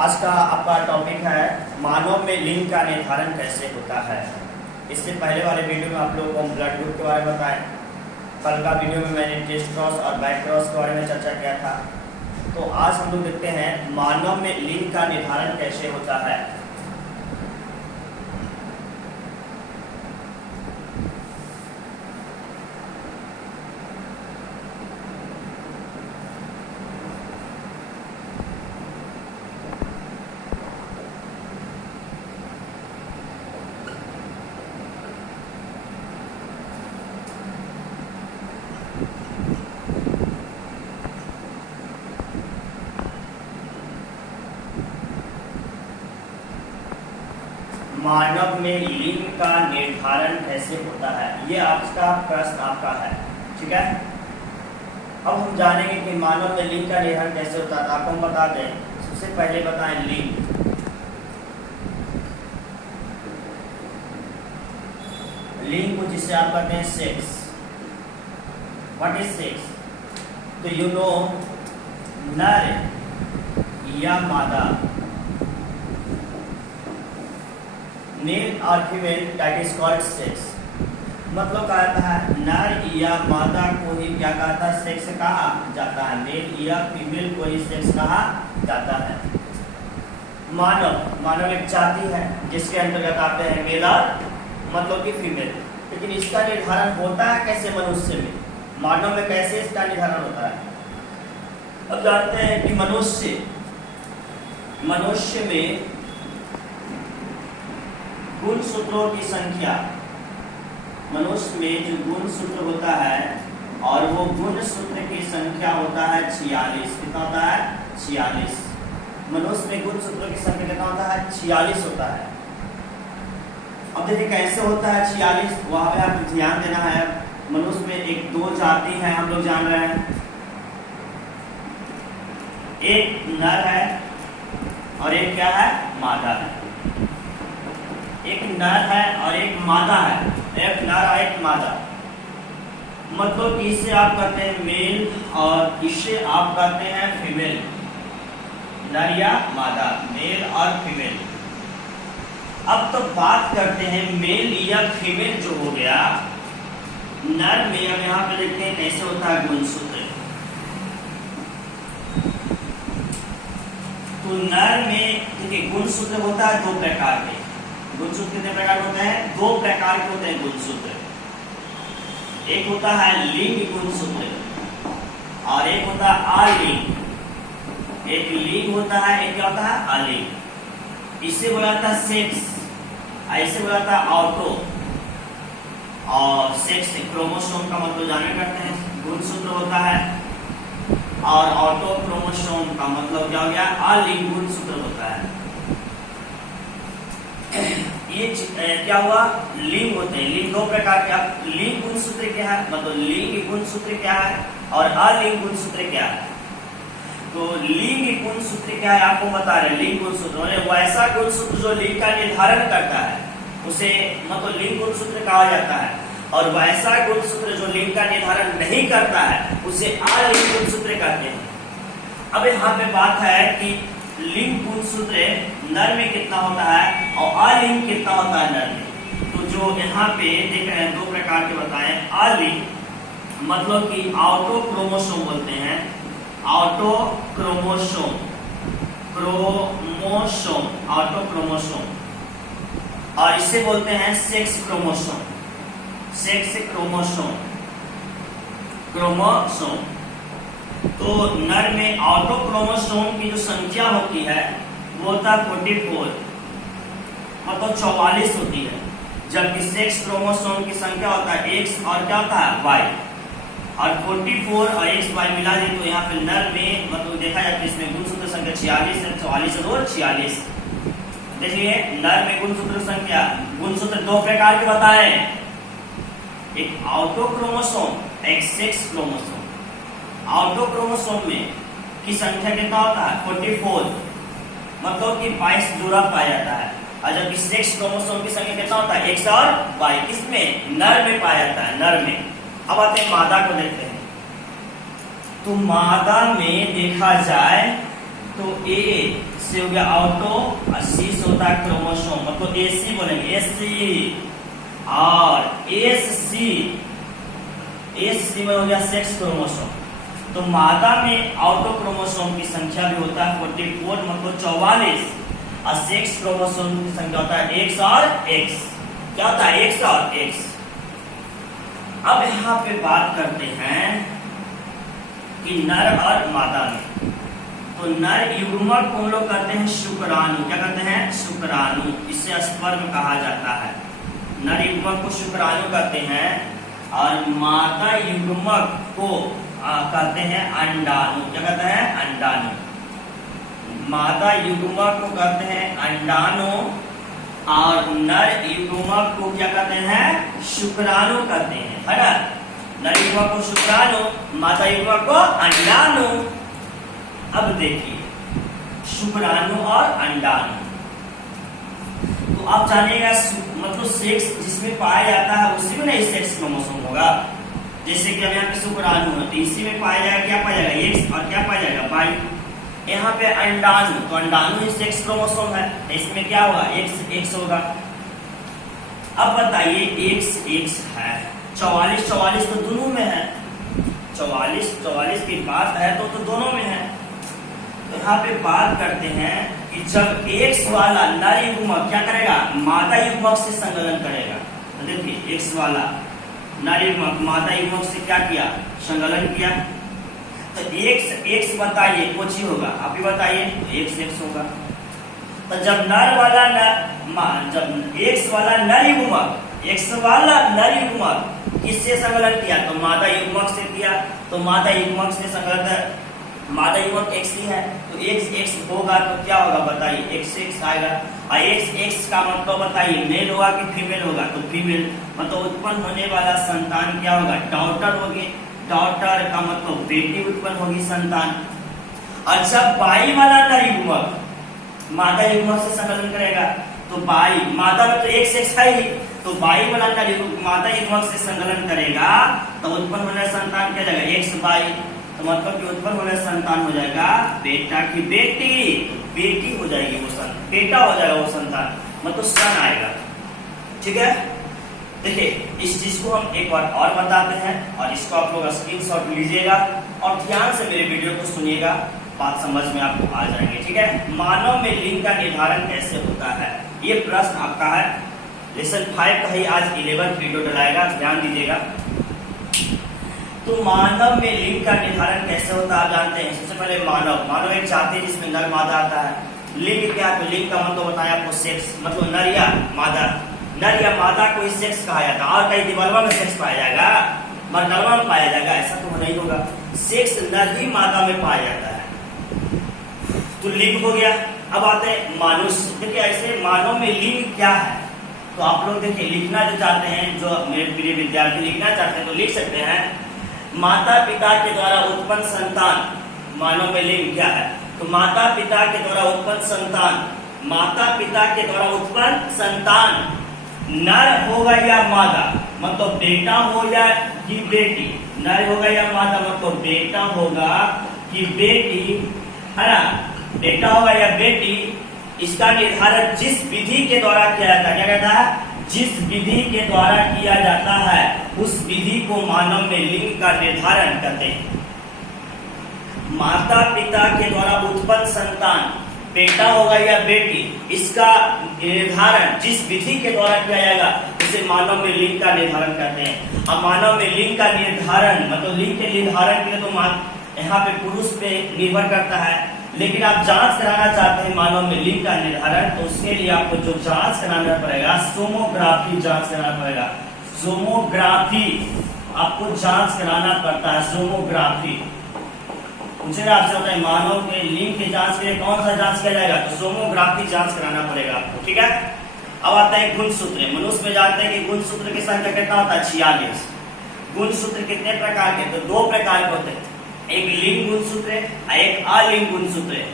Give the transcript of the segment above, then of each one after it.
आज का आपका टॉपिक है मानव में लिंग का निर्धारण कैसे होता है। इससे पहले वाले वीडियो में आप लोगों को हम ब्लड ग्रुप के बारे में बताएं। कल का वीडियो में मैंने टेस्ट क्रॉस और बैक क्रॉस के बारे में चर्चा किया था। तो आज हम लोग देखते हैं मानव में लिंग का निर्धारण कैसे होता है। मानव में लिंग का निर्धारण कैसे होता है, ये आज का प्रश्न आपका है। ठीक है, अब हम जानेंगे कि मानव में लिंग का निर्धारण कैसे होता है। आपको हम बता दें, सबसे पहले बताएं लिंग। लिंग को जिसे आप कहते हैं सेक्स। What is sex? तो यू नो, नर या मादा, मेल और female, that is called sex. मतलब कहता है नर या मादा को ही क्या कहता है, सेक्स कहा जाता है। मेल या फीमेल को ही सेक्स कहा जाता है। मानव एक जाति है जिसके अंतर्गत आते हैं मेल और मतलब कि फीमेल। लेकिन इसका निर्धारण होता है कैसे मनुष्य में, मानव में कैसे इसका निर्धारण होता है। अब जानते हैं कि मनुष्य में गुणसूत्रों की संख्या, मनुष्य में जो गुणसूत्र होता है और वो गुणसूत्र की संख्या होता है 46। कितना होता है? 46। मनुष्य में गुणसूत्रों की संख्या कितना होता है? 46 होता है। अब देखिए कैसे होता है 46, वहां पे आपको ध्यान देना है। मनुष्य में एक दो जाति है, हम लोग जान रहे हैं। एक नर है और एक क्या है? मादा है। एक नर है और एक मादा है। एक नर और एक मादा, मतलब कि इसे आप कहते हैं मेल और इसे आप कहते हैं फीमेल। नर या मादा, मेल और फीमेल। अब तो बात करते हैं मेल या फीमेल जो हो गया। नर में अब यहाँ पे देखते हैं कैसे होता है गुणसूत्र। तो नर में देखिए गुणसूत्र होता है दो प्रकार के। गुणसूत्र कितने प्रकार होते हैं? दो प्रकार के होते हैं गुणसूत्र। एक होता है लिंग गुणसूत्र और एक होता है अलिंग। एक लिंग होता है, एक क्या होता है? अलिंग। इसे बोला जाता है सेक्स, ऐसे बोला जाता है ऑटो। और सेक्स क्रोमोसोम का मतलब जाने करते हैं, गुणसूत्र होता है। और ऑटो क्रोमोसोम का मतलब क्या हो गया? अलिंग गुणसूत्र होता है। ये क्या हुआ? लिंग होते हैं। लिंग दो प्रकार के। लिंग गुणसूत्र क्या है, मतलब लिंग गुणसूत्र क्या है और अलिंग गुणसूत्र क्या है। तो लिंग गुणसूत्र क्या है आपको बता रहे। लिंग गुणसूत्र वैसा गुणसूत्र जो लिंग का निर्धारण करता है उसे मतलब लिंग गुणसूत्र कहा जाता है। और वैसा गुणसूत्र जो लिंग का निर्धारण नहीं करता है उसे अलिंग गुणसूत्र कहते हैं। अब यहाँ पे बात है कि लिंग गुणसूत्र नर में कितना होता है और अलिंग कितना होता है नर में। तो जो यहाँ पे देख रहे हैं दो प्रकार के बताएं। अलिंग मतलब कि ऑटो क्रोमोसोम बोलते हैं। Auto chromosome, auto chromosome. और इसे बोलते हैं सेक्स क्रोमोसोम। Sex chromosome. तो नर में ऑटो क्रोमोसोम की जो संख्या होती है वो होता है 44, मतलब 44 होती है। जबकि सेक्स क्रोमोसोम की संख्या होता है X और क्या होता है? Y। और 44 और X Y मिला दे तो यहाँ पे नर में मतलब देखा जाए इसमें गुणसूत्र संख्या 46 है। 44 और 46। देखिए नर में गुणसूत्र संख्या, गुणसूत्र दो प्रकार के बताए, एक ऑटो क्रोमोसोम, एक सेक्स क्रोमोसोम। ऑटो क्रोमोसोम में की संख्या कितना होता है? 44, मतलब कि 22 जोड़ा पाया जाता है। और जबकि सेक्स क्रोमोसोम की संख्या कितना होता है? X और Y। किसमें? नर में पाया जाता है, नर में। अब आते हैं मादा को देखते हैं। तो मादा में देखा जाए तो ए से हो गया ऑटो और सी से होता है क्रोमोसोम, मतलब एसी बोलेंगे, एसी। और एस सी में हो गया सेक्स क्रोमोसोम। तो मादा में ऑटो क्रोमोसोम की संख्या भी होता है 44, मतलब 44, और सेक्स क्रोमोसोम की संख्या होता है X और X। क्या होता है? X और X। अब यहाँ पे बात करते हैं कि नर और मादा में। तो नर युग्मक को हम लोग कहते हैं शुक्राणु। क्या कहते हैं? शुक्राणु। इसे स्पर्म कहा जाता है। नर युग्मक को शुक्राणु कहते हैं और मादा युग्मक को कहते हैं अंडाणु। क्या कहते हैं? अंडाणु। मादा युग्मक को कहते हैं अंडाणु और नर युग्मक को क्या कहते हैं? शुक्राणु कहते हैं, है ना। नर युग्मक को शुक्राणु, मादा युग्मक को अंडाणु। अब देखिए शुक्राणु और अंडाणु, तो आप जानिएगा मतलब सेक्स जिसमें पाया जाता है उसी में नहीं सेक्स क्रोमोसोम होगा। जैसे कि अब यहाँ पे शुक्राणु है तो इसी में पाया जाएगा, क्या पाया जाएगा? एक्स, और क्या पाया जाएगा? वाई। यहाँ पे अंडाणु, तो अंडाणु ही सेक्स क्रोमोसोम है, इसमें क्या होगा? एक्स एक्स होगा। अब बताइए एक्स एक्स है, 44 44 तो दोनों में है, 44 44 की बात है तो दोनों में है। तो यहाँ पे बात करते हैं कि जब एक्स वाला नर युग्मक क्या करेगा? मादा युग्मक से संलग्न करेगा। तो देखिए एक्स वाला नर युग्मक मादा युग्मक से क्या किया? संलग्न किया। तो एक्स बताइए कुछ ही होगा, आप ही बताइए। एक्स होगा। तो जब नर वाला जब एक्स वाला नर युग्मक किससे संलग्न किया? तो मादा युग्मक से किया। तो मादा युग्मक से संलग्न, मादा युग्मक एक्स ही है तो एक्स एक्स होगा, तो क्या होगा बताइए? एक्स एक्स आएगा। और एक्स एक्स का मतलब बताइए मेल होगा कि फीमेल होगा? तो फीमेल, मतलब उत्पन्न होने वाला संतान क्या होगा? डॉटर होगी। डॉटर का मतलब बेटी उत्पन्न होगी संतान। और जब बाई वाला नर युग्मक मादा युग्मक से संलग्न करेगा तो बाई, मादा में तो एक्स एक्स है ही, तो बाई वाला नर युग्मक मादा युग्मक से संलग्न करेगा तो उत्पन्न होने वाला संतान क्या जाएगा? X by. तो मतलब कि उत्पन्न होने संतान हो जाएगा बेटा की बेटी, बेटी हो जाएगी वो संतान, बेटा हो जाएगा वो संतान, मतलब सन आएगा। ठीक है, देखिए इस चीज को हम एक बार और बताते हैं और इसको आप लोग स्क्रीनशॉट लीजिएगा और ध्यान से मेरे वीडियो को सुनिएगा, बात समझ में आपको आ जाएगी। ठीक है, मानव में लिंग का निर्धारण कैसे होता है, ये प्रश्न आपका है। लेसन 5 का ही आज 11th वीडियो डलाएगा, ध्यान दीजिएगा। तो मानव में लिंग का निर्धारण कैसे होता है आप जानते हैं। सबसे पहले मानव एक जाति है जिसमें नर मादा आता है। लिंग क्या है? तो लिंग का मतलब बताया आपको सेक्स, मतलब नर या मादा। नर या मादा को ही सेक्स कहा जाता है। और कहीं दिवालवा में सेक्स पाया जाएगा, मर्दलवा में पाया जाएगा, ऐसा तो नहीं होगा। सेक्स नर ही मादा में पाया जाता है। तो लिंग हो गया। अब आते हैं मानुष्य। देखिए ऐसे मानव में लिंग क्या है, तो आप लोग देखिए लिखना जो चाहते हैं, जो मेरे प्रिय विद्यार्थी लिखना चाहते हैं तो लिख सकते हैं। माता पिता के द्वारा उत्पन्न संतान, मानव में लिंग क्या है? तो माता पिता के द्वारा उत्पन्न संतान, माता पिता के द्वारा उत्पन्न संतान नर होगा या मादा, मतलब बेटा हो या कि बेटी। नर होगा या मादा मतलब बेटा होगा कि बेटी, है ना, बेटा होगा या बेटी। इसका निर्धारण जिस विधि के द्वारा किया जाता है, क्या कहता है? जिस विधि के द्वारा किया जाता है उस विधि को मानव में लिंग का निर्धारण कहते हैं। माता पिता के द्वारा उत्पन्न संतान बेटा होगा या बेटी, इसका निर्धारण जिस विधि के द्वारा किया जाएगा उसे मानव में लिंग का निर्धारण कहते हैं। अब मानव में लिंग का निर्धारण मतलब लिंग के निर्धारण के लिए तो यहाँ पे पुरुष पे निर्भर करता है, लेकिन आप जांच कराना चाहते हैं मानव में लिंग का निर्धारण, तो उसके लिए आपको जो जांच कराना पड़ेगा सोमोग्राफी जांच कराना पड़ेगा। सोमोग्राफी आपको जांच कराना पड़ता है, सोमोग्राफी। पूछेगा आपसे होता है मानव के लिंग की जांच के लिए कौन सा जांच किया जाएगा, तो सोमोग्राफी जांच कराना पड़ेगा आपको। ठीक है, अब आता है गुणसूत्र। मनुष्य में जानते हैं कि गुणसूत्र की संख्या कितना होता है? 46। गुणसूत्र कितने प्रकार के? तो 2 प्रकार के होते हैं, एक लिंग गुणसूत्र है, एक अलिंग गुणसूत्र है।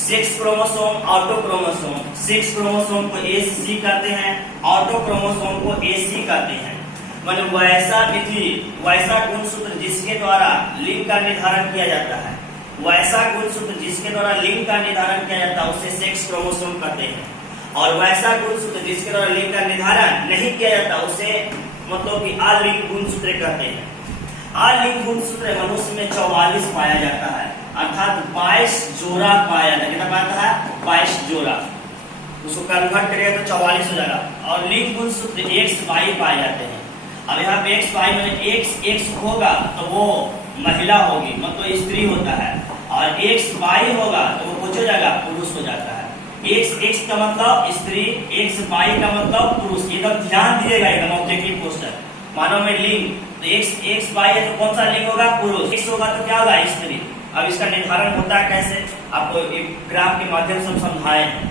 Sex chromosome, auto chromosome. Sex chromosome को एसी कहते हैं, ऑटो क्रोमोसोम को एसी कहते हैं। मतलब वैसा विधि, वैसा गुणसूत्र जिसके द्वारा लिंग का निर्धारण किया जाता है, वैसा गुणसूत्र जिसके द्वारा लिंग का निर्धारण किया जाता है उसे सेक्स क्रोमोसोम कहते हैं, और वैसा गुणसूत्र जिसके द्वारा लिंग का निर्धारण नहीं किया जाता उसे मतलब कि अलिंग गुणसूत्र कहते हैं। अलिंग गुणसूत्र मनुष्य में 44 पाया जाता है, अर्थात 22 जोड़ा पाया जाता है। कितना पाया है? 22 जोड़ा। उसको कन्वर्ट करेगा तो 44 हो जाएगा। और लिंग गुणसूत्र XY पाए जाते हैं। अब यहाँ पे XY में X होगा तो वो महिला होगी, मतलब स्त्री होता है, और XY होगा तो वो कुछ हो जाएगा, पुरुष हो जाता है। X का मतलब स्त्री, XY का मतलब पुरुष। एकदम ध्यान दीजिएगा, एकदम ऑब्जेक्टिव क्वेश्चन। मानव में लिंग तो XY है तो कौन सा लिंग होगा? पुरुष। X होगा तो क्या होगा? स्त्री। अब इसका निर्धारण होता है कैसे? आपको एक ग्राफ के माध्यम से हम समझाए हैं।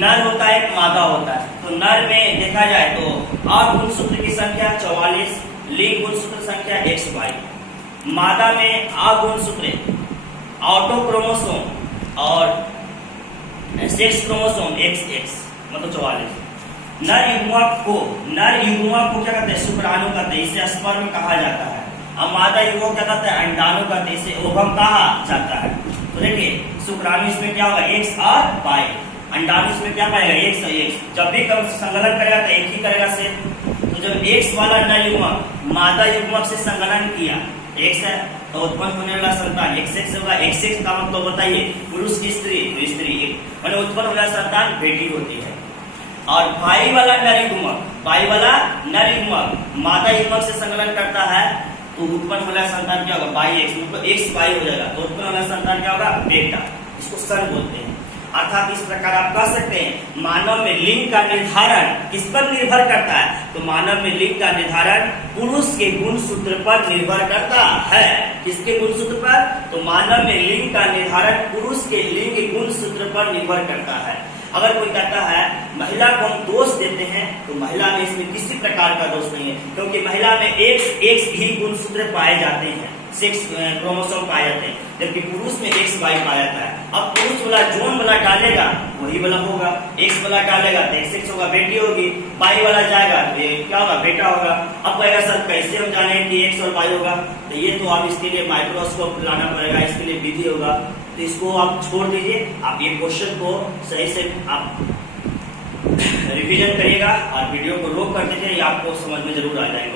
नर होता है, एक मादा होता है। तो नर में देखा जाए तो अ गुणसूत्र की संख्या 44, लिंग गुणसूत्र संख्या XY। मादा में अ गुणसूत्र ऑटोक्रोमोसोम और सेक्स क्रोमोसोम XX, मतलब 44। नर युग्मक को क्या कहते हैं? शुक्राणु कहते हैं, इसे स्पर्म कहा जाता है। अब मादा युग्मक क्या कहते हैं? अंडाणु कहते हैं, इसे ओवम कहा जाता है। तो देखिए शुक्राणु इसमें क्या होगा? X और Y। अंडाणु इसमें क्या पाएगा? X और X। जब भी संगलन करेगा तो एक ही करेगा से। तो जब X वाला नर युग्मक मादा युग्मक से संगलन किया, X है तो उत्पन्न होने वाला संतान XX होगा। XX का मतलब बताइए, पुरुष की स्त्री तो स्त्री, मैंने उत्पन्न होने वाला संतान बेटी होती है। और Y वाला नर युग्मक मादा युग्मक से संकलन करता है तो उत्पन्न होने वाला संतान क्या होगा? YX, मतलब XY हो जाएगा। तो उत्पन्न होने वाला संतान क्या होगा? बेटा। इसको सन बोलते हैं। अर्थात इस प्रकार आप कह सकते हैं मानव में लिंग का निर्धारण किस पर निर्भर करता है? तो मानव में लिंग का निर्धारण पुरुष के गुणसूत्र पर निर्भर करता है। किसके गुणसूत्र पर? तो मानव में लिंग का निर्धारण पुरुष के लिंग गुणसूत्र पर निर्भर करता है। अगर कोई कहता है महिला को हम दोष देते हैं तो महिला में इसमें किसी प्रकार का दोष नहीं है, क्योंकि महिला में X ही गुणसूत्र पाए जाते हैं, सेक्स क्रोमोसोम पाए जाते हैं, जबकि पुरुष में XY पाया जाता है। अब पुरुष वाला जोन वाला डालेगा वही वाला होगा, X वाला डालेगा तो XX होगा, बेटी होगी। Y वाला जाएगा तो ये क्या होगा? बेटा होगा। अब कहेगा सर कैसे हम जाने कि X और Y होगा? तो ये तो आप इसके लिए माइक्रोस्कोप लाना पड़ेगा, इसके लिए विधि होगा, तो इसको आप छोड़ दीजिए। आप ये क्वेश्चन को सही से आप रिवीजन करिएगा और वीडियो को रोक कर दीजिए, आपको समझ में जरूर आ जाएगा।